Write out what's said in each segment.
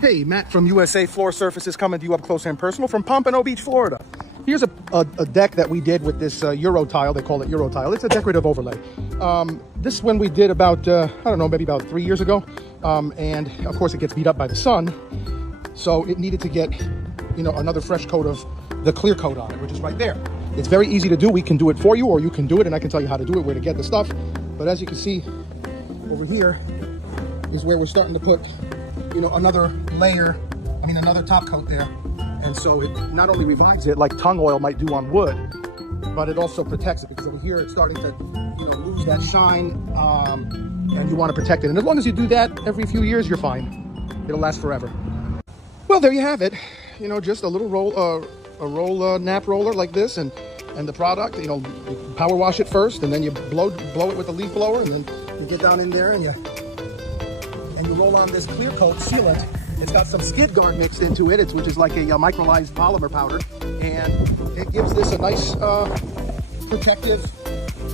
Hey, Matt from USA Floor Surfaces coming to you up close and personal from Pompano Beach, Florida. Here's a deck that we did with this Euro tile. They call it Euro tile. It's a decorative overlay. This one we did about, I don't know, maybe about 3 years ago. And of course it gets beat up by the sun. So it needed to get, another fresh coat of the clear coat on it, which is right there. It's very easy to do. We can do it for you, or you can do it and I can tell you how to do it, where to get the stuff. But as you can see over here is where we're starting to put another layer, another top coat there. And so it not only revives it like tung oil might do on wood, but it also protects it, because over here it's starting to, lose that shine, and you want to protect it. And as long as you do that every few years, you're fine. It'll last forever. Well, there you have it. Just a little roll, nap roller like this, and the product, you power wash it first, and then you blow it with the leaf blower, and then you get down in there and you roll on this clear coat sealant. It's got some skid guard mixed into it, which is like a microlized polymer powder, and it gives this a nice protective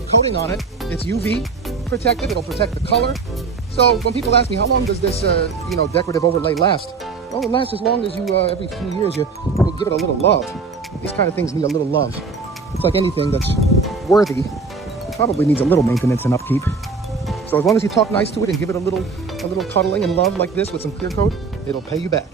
coating on it. It's UV protective. It'll protect the color. So when people ask me, how long does this decorative overlay last? Well, it lasts as long as you every few years you give it a little love. These kind of things need a little love. It's like anything that's worthy probably needs a little maintenance and upkeep. So as long as you talk nice to it and give it a little cuddling and love like this with some clear coat, it'll pay you back.